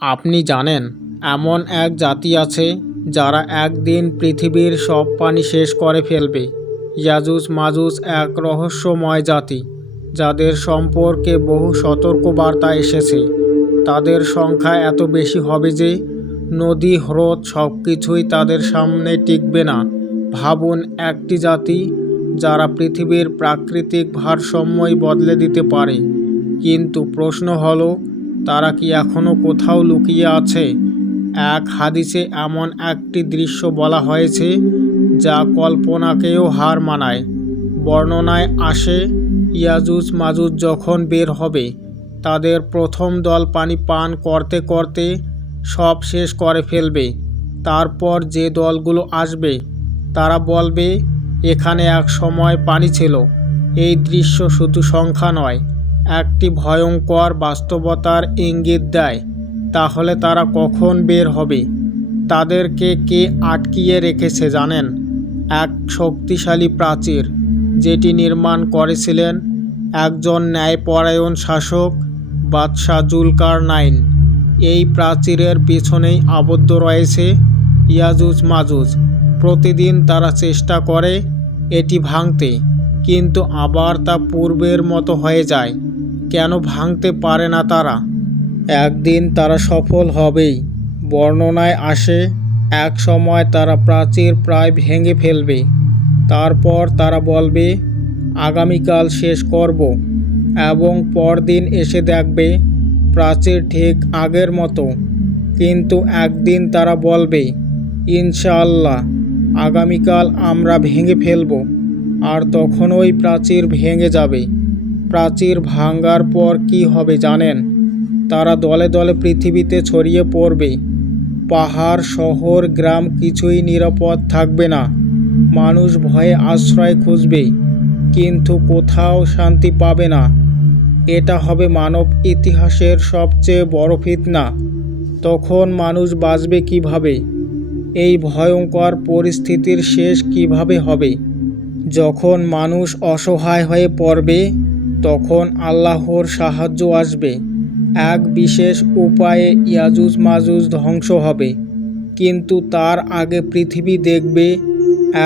আপনি জানেন এমন এক জাতি আছে যারা একদিন পৃথিবীর সব পানি শেষ করে ফেলবে। ইয়াজুজ মাজুজ এক রহস্যময় জাতি যাদের সম্পর্কে বহু সতর্কবার্তা এসেছে। তাদের সংখ্যা এত বেশি হবে যে নদী হ্রদ সব কিছুই তাদের সামনে টিকবে না। ভাবুন, একটি জাতি যারা পৃথিবীর প্রাকৃতিক ভারসাম্যই বদলে দিতে পারে। কিন্তু প্রশ্ন হলো, তারা কি এখনও কোথাও লুকিয়ে আছে? এক হাদিসে এমন একটি দৃশ্য বলা হয়েছে যা কল্পনাকেও হার মানায়। বর্ণনায় আসে, ইয়াজুজ মাজুজ যখন বের হবে, তাদের প্রথম দল পানি পান করতে করতে সব শেষ করে ফেলবে। তারপর যে দলগুলো আসবে তারা বলবে, এখানে এক সময় পানি ছিল। এই দৃশ্য শুধু সংখ্যা নয়, একটি ভয়ঙ্কর বাস্তবতার ইঙ্গিত দেয়। তাহলে তারা কখন বের হবে? তাদেরকে কে আটকিয়ে রেখেছে জানেন? এক শক্তিশালী প্রাচীর, যেটি নির্মাণ করেছিলেন একজন ন্যায়পরায়ণ শাসক, বাদশাহ জুলকারনাইন। এই প্রাচীরের পেছনেই আবদ্ধ রয়েছে ইয়াজুজ মাজুজ। প্রতিদিন তারা চেষ্টা করে এটি ভাঙতে, কিন্তু আবার তা পূর্বের মতো হয়ে যায়। কেন ভাঙতে পারে না তারা? একদিন তারা সফল হবেই। বর্ণনায় আসে, এক সময় তারা প্রাচীর প্রায় ভেঙে ফেলবে। তারপর তারা বলবে, আগামীকাল শেষ করব, এবং পরদিন এসে দেখবে প্রাচীর ঠিক আগের মতো। কিন্তু একদিন তারা বলবে, ইনশাআল্লাহ আগামীকাল আমরা ভেঙে ফেলব, আর তখন ওই প্রাচীর ভেঙে যাবে। প্রাচীর ভাঙার পর কি হবে জানেন? তারা দলে দলে পৃথিবীতে ছড়িয়ে পড়বে। পাহাড়, শহর, গ্রাম কিছুই নিরাপদ থাকবে না। মানুষ ভয়ে আশ্রয় খুঁজবে, কিন্তু কোথাও শান্তি পাবে না। এটা হবে মানব ইতিহাসের সবচেয়ে বড় ফিতনা। তখন মানুষ বাঁচবে কিভাবে? এই ভয়ঙ্কর পরিস্থিতির শেষ কিভাবে হবে? যখন মানুষ অসহায় হয়ে পড়বে, তখন আল্লাহর সাহায্য আসবে। এক বিশেষ উপায়ে ইয়াজুজ মাজুজ ধ্বংস হবে। কিন্তু তার আগে পৃথিবী দেখবে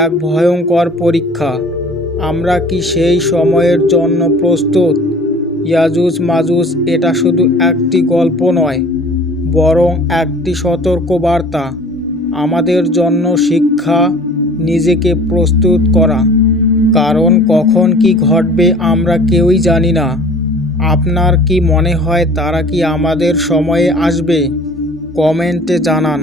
এক ভয়ঙ্কর পরীক্ষা। আমরা কি সেই সময়ের জন্য প্রস্তুত? ইয়াজুজ মাজুজ এটা শুধু একটি গল্প নয়, বরং একটি সতর্কবার্তা আমাদের জন্য, শিক্ষা, নিজেকে প্রস্তুত করা। কারণ কখন কি ঘটবে আমরা কেউই জানি না। আপনার কি মনে হয় তারা কি আমাদের সময়ে আসবে? কমেন্টে জানান।